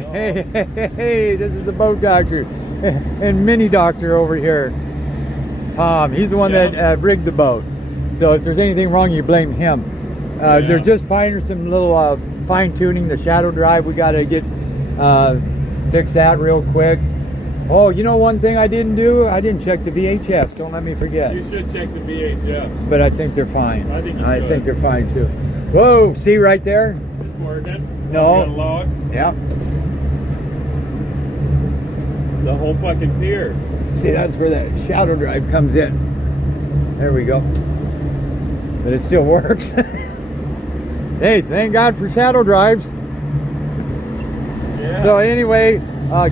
Hey, this is the boat doctor and mini doctor over here, Tom. He's the one that rigged the boat. So if there's anything wrong, you blame him. They're just finding some little fine tuning. The shadow drive, we got to get fix that real quick. Oh, you know one thing I didn't do? I didn't check the VHFs. Don't let me forget. You should check the VHFs. But I think they're fine. I think they're fine too. Whoa, see right there? It's working. No. Got a log. Yep. The whole fucking pier. See, that's where that shadow drive comes in. There we go. But it still works. Hey, thank God for shadow drives. Yeah. So anyway,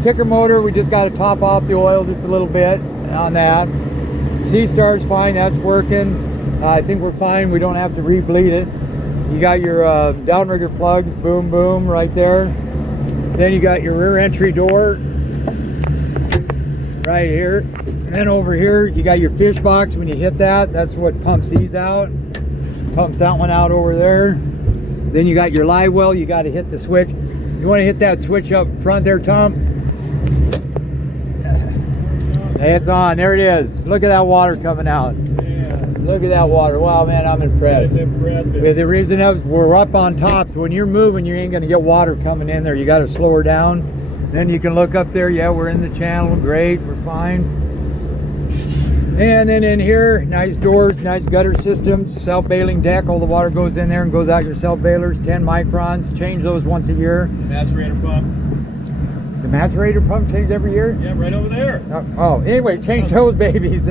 kicker motor, we just got to top off the oil just a little bit on that. Sea Star's fine, that's working. I think we're fine, we don't have to re-bleed it. You got your downrigger plugs, boom, boom, right there. Then you got your rear entry door right here. And then over here, you got your fish box. When you hit that, that's what pumps these out. Pumps that one out over there. Then you got your live well, you got to hit the switch. You want to hit that switch up front there, Tom? Hey, it's on. There it is. Look at that water coming out. Yeah. Look at that water. Wow, man, I'm impressed. That's impressive. But the reason is we're up on top, so when you're moving, you ain't going to get water coming in there. You got to slow her down. Then you can look up there. Yeah, we're in the channel. Great. We're fine. And then in here, nice doors, nice gutter systems, self-bailing deck. All the water goes in there and goes out your self-bailers, 10 microns. Change those once a year. Macerator pump. The macerator pump changed every year? Yeah, right over there. Oh, anyway, change those babies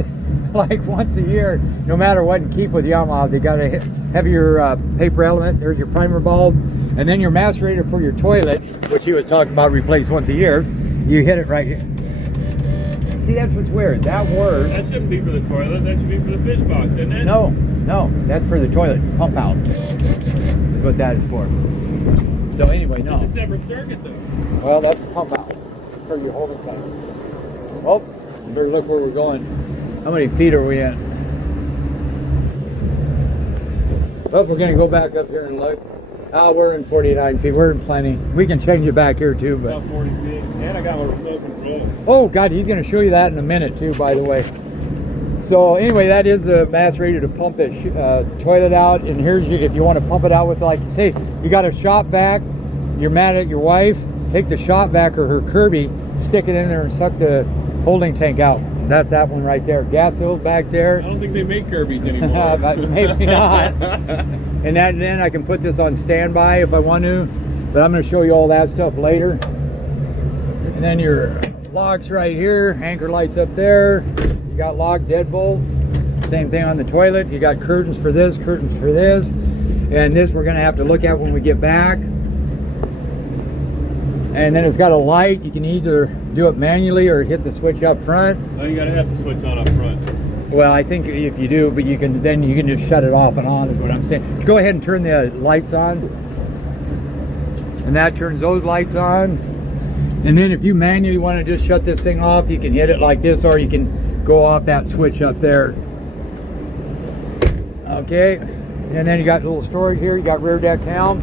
like once a year, no matter what, and keep with Yamaha. They got to have your paper element, there's your primer bulb, and then your macerator for your toilet, which he was talking about replace once a year. You hit it right here. See, that's what's weird. That word. That shouldn't be for the toilet. That should be for the fish box, isn't it? No, that's for the toilet pump out. Is what that is for. So anyway, no. It's a separate circuit, though. Well, that's a pump out for your holding tank. Oh, you better look where we're going. How many feet are we at? Well, we're going to go back up here and look. Oh, we're in 49 feet. We're in plenty. We can change it back here too, but. About 40 feet. And I got my remote control. Oh God, he's going to show you that in a minute too, by the way. So anyway, that is a macerator to pump that toilet out. And here's your, if you want to pump it out with, like, say, you got a shop vac, you're mad at your wife, take the shop vac or her Kirby, stick it in there and suck the holding tank out. That's that one right there. Gas fills back there. I don't think they make Kirby's anymore. Maybe not. And then I can put this on standby if I want to, but I'm going to show you all that stuff later. And then your locks right here, anchor lights up there. You got lock, deadbolt. Same thing on the toilet. You got curtains for this, curtains for this. And this we're going to have to look at when we get back. And then it's got a light. You can either do it manually or hit the switch up front. Oh, you gotta have the switch on up front. Well, I think if you do, but you can just shut it off and on is what I'm saying. Go ahead and turn the lights on. And that turns those lights on. And then if you manually want to just shut this thing off, you can hit it like this, or you can go off that switch up there. Okay. And then you got a little storage here. You got rear deck helm.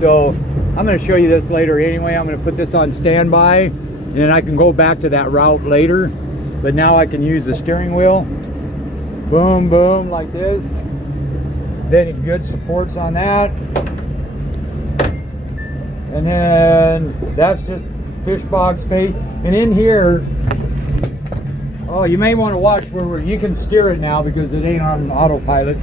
So I'm going to show you this later anyway. I'm going to put this on standby, and then I can go back to that route later. But now I can use the steering wheel. Boom, boom, like this. Then good supports on that. And then that's just fish box space. And in here, oh, you may want to watch where you can steer it now because it ain't on autopilot.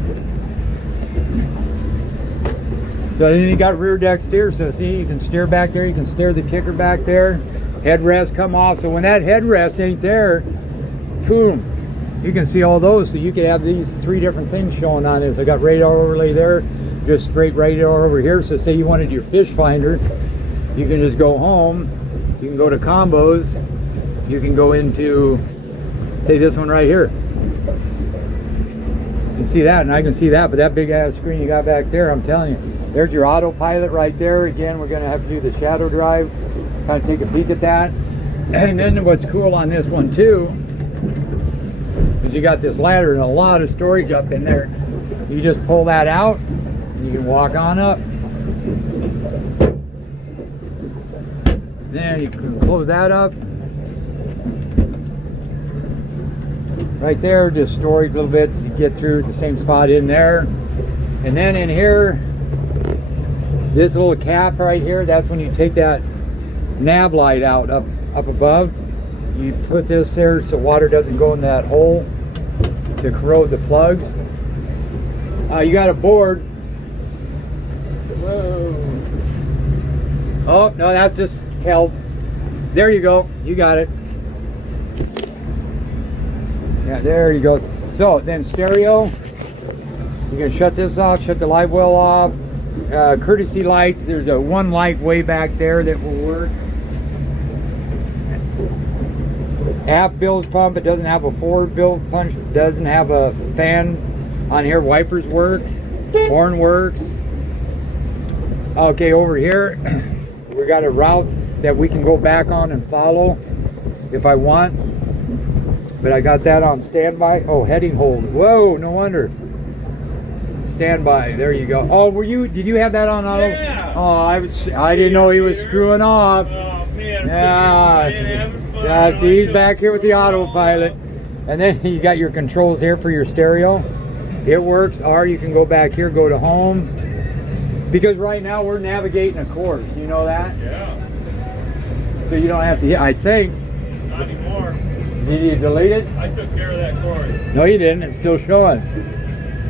So then you got rear deck steer, so see, you can steer back there, you can steer the kicker back there. Headrest come off, so when that headrest ain't there, boom, you can see all those. So you could have these 3 different things showing on this. I got radar overlay there, just straight radar over here. So say you wanted your fish finder, you can just go home, you can go to combos, you can go into, say, this one right here. You can see that, and I can see that, but that big ass screen you got back there, I'm telling you. There's your autopilot right there. Again, we're going to have to do the shadow drive, kind of take a peek at that. And then what's cool on this one too is you got this ladder and a lot of storage up in there. You just pull that out and you can walk on up. Then you can close that up. Right there, just storage a little bit. You get through the same spot in there. And then in here, this little cap right here, that's when you take that nav light out up above. You put this there so water doesn't go in that hole to corrode the plugs. You got a board. Whoa. Oh, no, that's just kelp. There you go. You got it. Yeah, there you go. So then stereo. You can shut this off, shut the live well off. Courtesy lights. There's a one light way back there that will work. Aft bilge pump. It doesn't have a forward bilge punch. Doesn't have a fan on here. Wipers work. Horn works. Okay, over here we got a route that we can go back on and follow if I want. But I got that on standby. Oh, heading hold. Whoa, no wonder. Standby. There you go. Oh, did you have that on auto? Yeah. Oh, I didn't know he was screwing off. Oh, man. Yeah, see, he's back here with the autopilot. And then you got your controls here for your stereo. It works. Or you can go back here, go to home. Because right now we're navigating a course. You know that? Yeah. So you don't have to, I think. Not anymore. Did you delete it? I took care of that course. No, you didn't. It's still showing.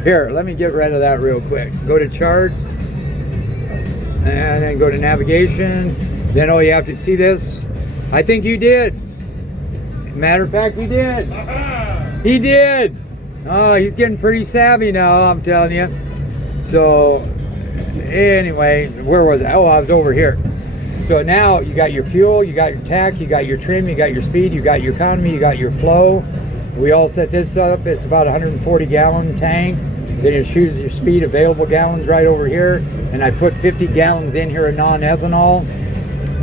Here, let me get rid of that real quick. Go to charts. And then go to navigation. Then, oh, you have to see this. I think you did. Matter of fact, he did. Aha! He did. Oh, he's getting pretty savvy now, I'm telling you. So, anyway, where was I? Oh, I was over here. So now you got your fuel, you got your tack, you got your trim, you got your speed, you got your economy, you got your flow. We all set this up. It's about a 140 gallon tank. Then it shows your speed, available gallons right over here. And I put 50 gallons in here of non-ethanol.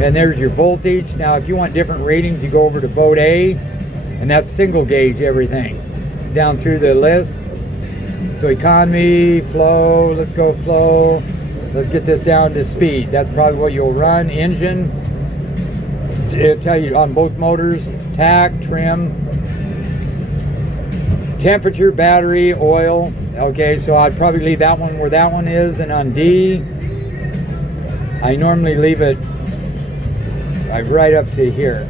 And there's your voltage. Now, if you want different ratings, you go over to boat A, and that's single gauge everything down through the list. So economy, flow, let's go flow. Let's get this down to speed. That's probably what you'll run. Engine, it'll tell you on both motors, tack, trim, temperature, battery, oil. Okay, so I'd probably leave that one where that one is. And on D, I normally leave it right up to here,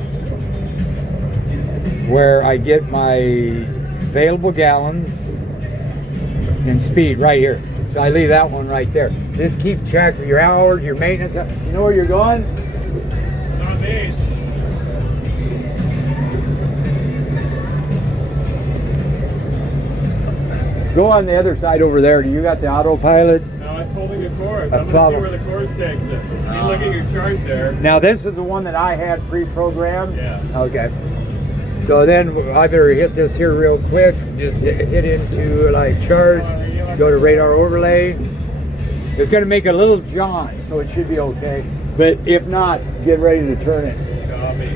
where I get my available gallons and speed right here. So I leave that one right there. This keeps track of your hours, your maintenance. You know where you're going? Not me. Go on the other side over there. Do you got the autopilot? No, it's holding the course. A I'm going to see problem. where the course takes it. Keep looking at your chart there. Now this is the one that I had pre-programmed. Yeah. Okay. So then I better hit this here real quick. Just hit into like charts. Go to radar overlay. It's going to make a little jaunt, so it should be okay. But if not, get ready to turn it. Copy.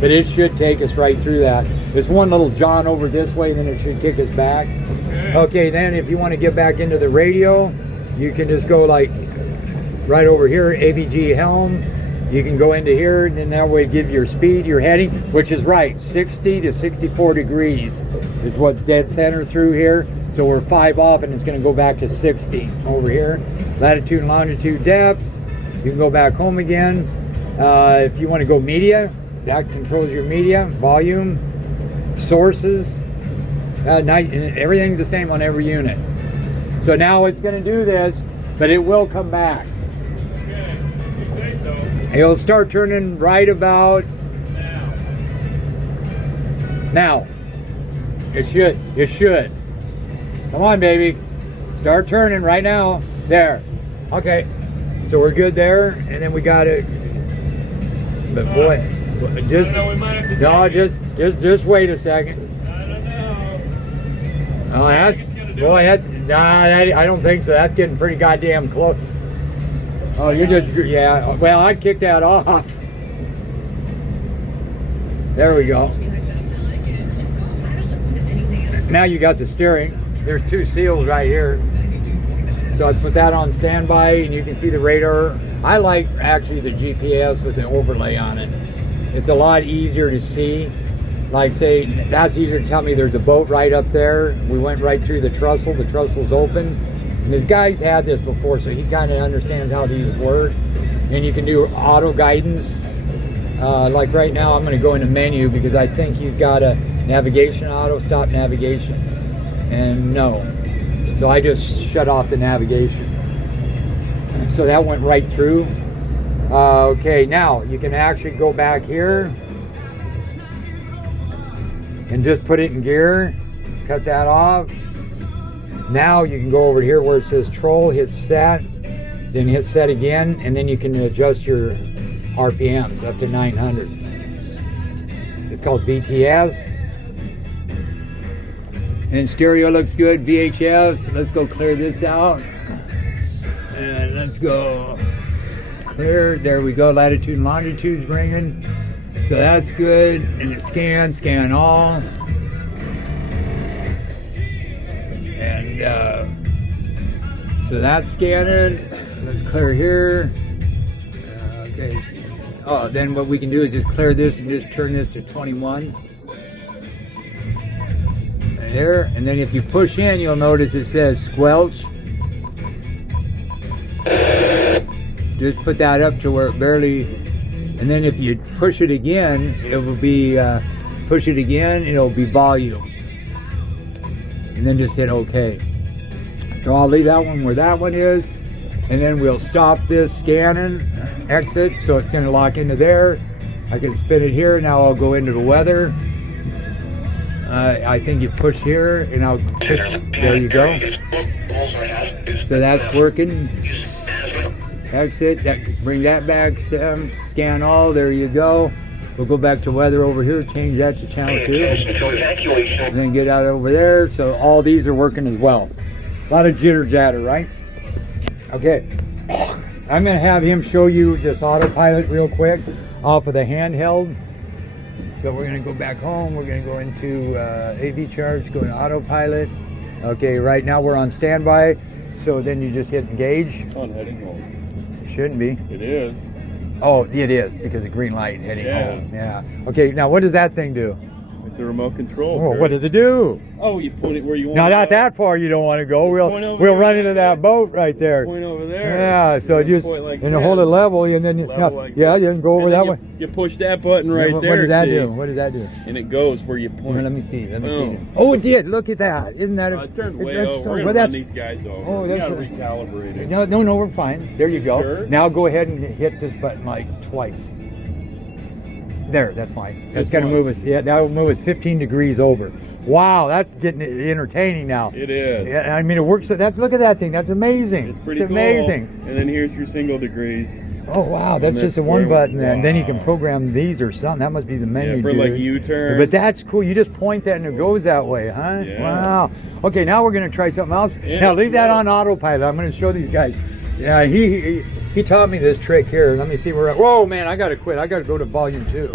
But it should take us right through that. There's one little jaunt over this way, then it should kick us back. Okay. Okay, then if you want to get back into the radio, you can just go like right over here, ABG helm. You can go into here, and then that way give your speed, your heading, which is right, 60 to 64 degrees is what's dead center through here. So we're 5 off, and it's going to go back to 60 over here. Latitude and longitude depths. You can go back home again. If you want to go media, that controls your media, volume, sources. Everything's the same on every unit. So now it's going to do this, but it will come back. Okay. You say so. It'll start turning right about now. It should. It should. Come on, baby. Start turning right now. There. Okay. So we're good there, and then we got it. But boy, just I don't know, we might have to no, take just wait a second. I don't know. Oh, that's boy, that's I don't think so. That's getting pretty goddamn close. Oh, you're just yeah. Well, I'd kick that off. There we go. Now you got the steering. There's 2 seals right here. So I put that on standby, and you can see the radar I like actually the GPS with the overlay on it. It's a lot easier to see. Like say, that's easier to tell me there's a boat right up there. We went right through the trestle's open. And this guy's had this before, so he kind of understands how these work. And you can do auto guidance. Like right now, I'm going to go into menu because I think he's got a navigation, auto stop navigation. And no. So I just shut off the navigation. So that went right through. Okay, now you can actually go back here and just put it in gear. Cut that off. Now you can go over here where it says troll, hit set, then hit set again, and then you can adjust your RPMs up to 900. It's called VTS. And stereo looks good, VHS. Let's go clear this out. And let's go clear. There we go, latitude and longitude's ringing. So that's good. And it scan all. And so that's scanning. Let's clear here. Okay. Oh, then what we can do is just clear this and just turn this to 21. There. And then if you push in, you'll notice it says squelch. Just put that up to where it barely, and then if you push it again, it will be, push it again, and it'll be volume. And then just hit OK. So I'll leave that one where that one is, and then we'll stop this scanning, exit, so it's going to lock into there. I can spin it here, now I'll go into the weather. I think you push here, and I'll push, there you go. So that's working. Exit, bring that back, scan all, there you go. We'll go back to weather over here, change that to channel 2. And then get out over there, so all these are working as well. A lot of jitter jatter, right? Okay, I'm gonna have him show you this autopilot real quick off of the handheld. So we're gonna go back home, we're gonna go into AV charge, go to autopilot. Okay, right now we're on standby, so then you just hit engage. It's on heading home. Shouldn't be. It is. Oh, it is, because of green light heading home. Yeah. Okay, now what does that thing do? It's a remote control. Oh, what does it do? Oh, you point it where you want. Now, to not go. that far you don't want to go. We'll there, run into that boat right there. Point over there. Yeah, so just like and hold it level, and then yeah, then go over that way. You push that button right What there. does that see? do? What does that do? And it goes where you point. Let me see. Let me Boom. see. Oh, it did. Look at that. Isn't that? It turned way that's over. so- We're well, gonna run that's- these guys over. Oh, We that's gotta a- recalibrate it. No, we're fine. There you go. Sure? Now go ahead and hit this button like twice. There, that's fine. That's Just gonna once. move us. Yeah, that will move us 15 degrees over. Wow, that's getting entertaining now. It is. Yeah, I mean it works. Look at that thing. That's amazing. It's pretty cool. Amazing. And then here's your single degrees. Oh wow, that's And just a that's one where- button. Then you can wow. program these or something. That must be the menu. Yeah, for dude. like U-turn. But that's cool. You just point that and it goes that way, huh? Yeah. Wow. Okay, now we're gonna try something else. Yeah, now leave that yeah. on autopilot. I'm gonna show these guys. Yeah, he taught me this trick here. Let me see where. Whoa, man, I gotta quit. I gotta go to volume 2.